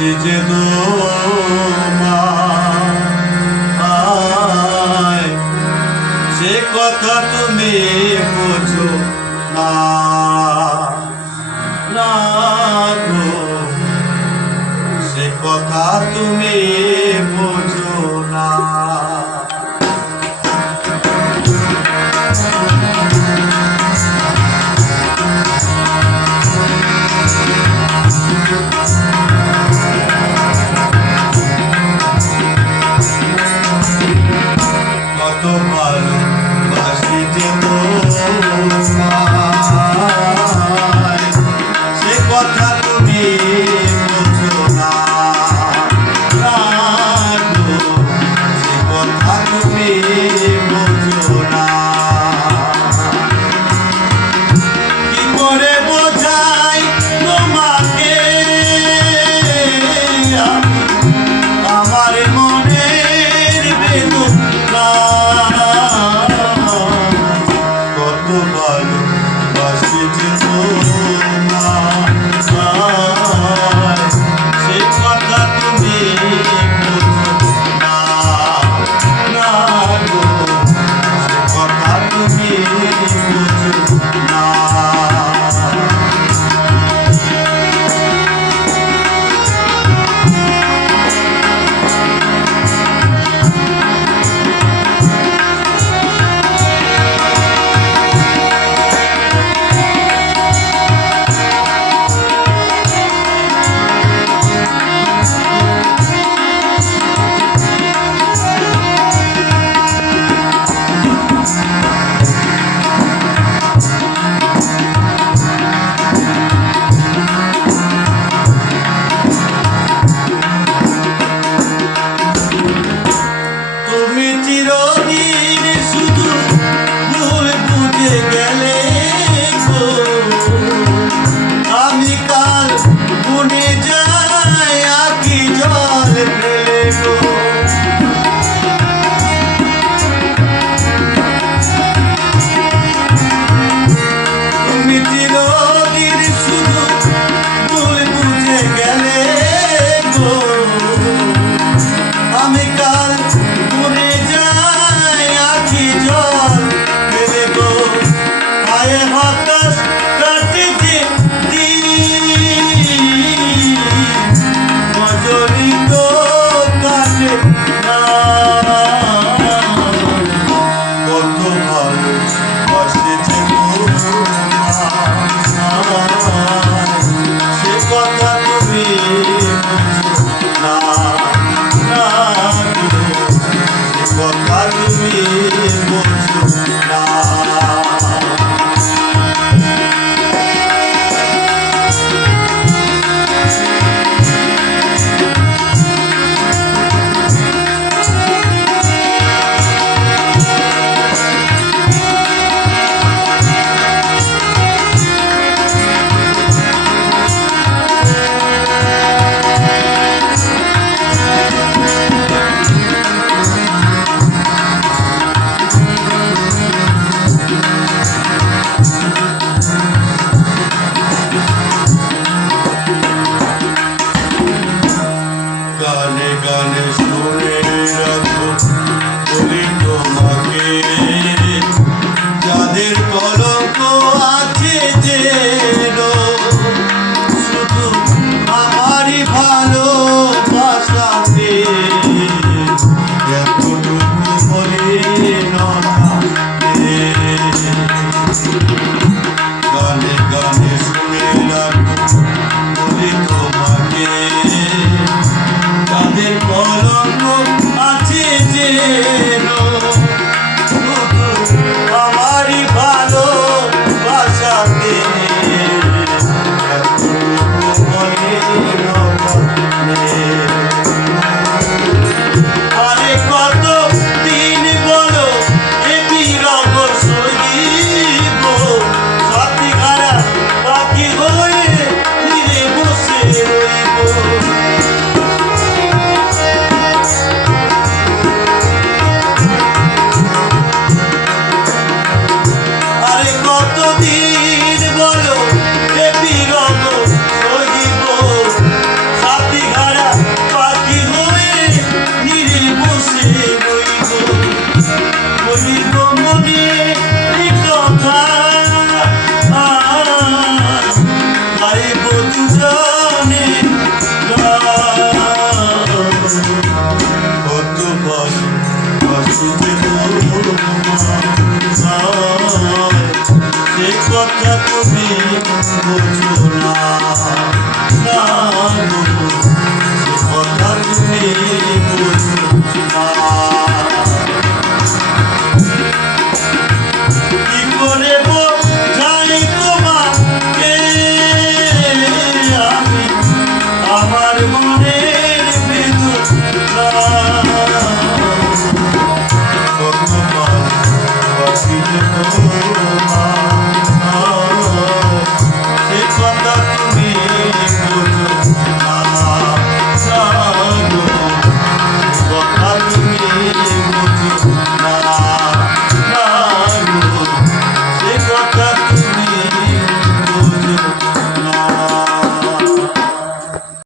কত ভালো বাসি যে সে কথা তুমি বোঝো না না গো, সে কথা তুমি বোঝো সে কথা তোমাকে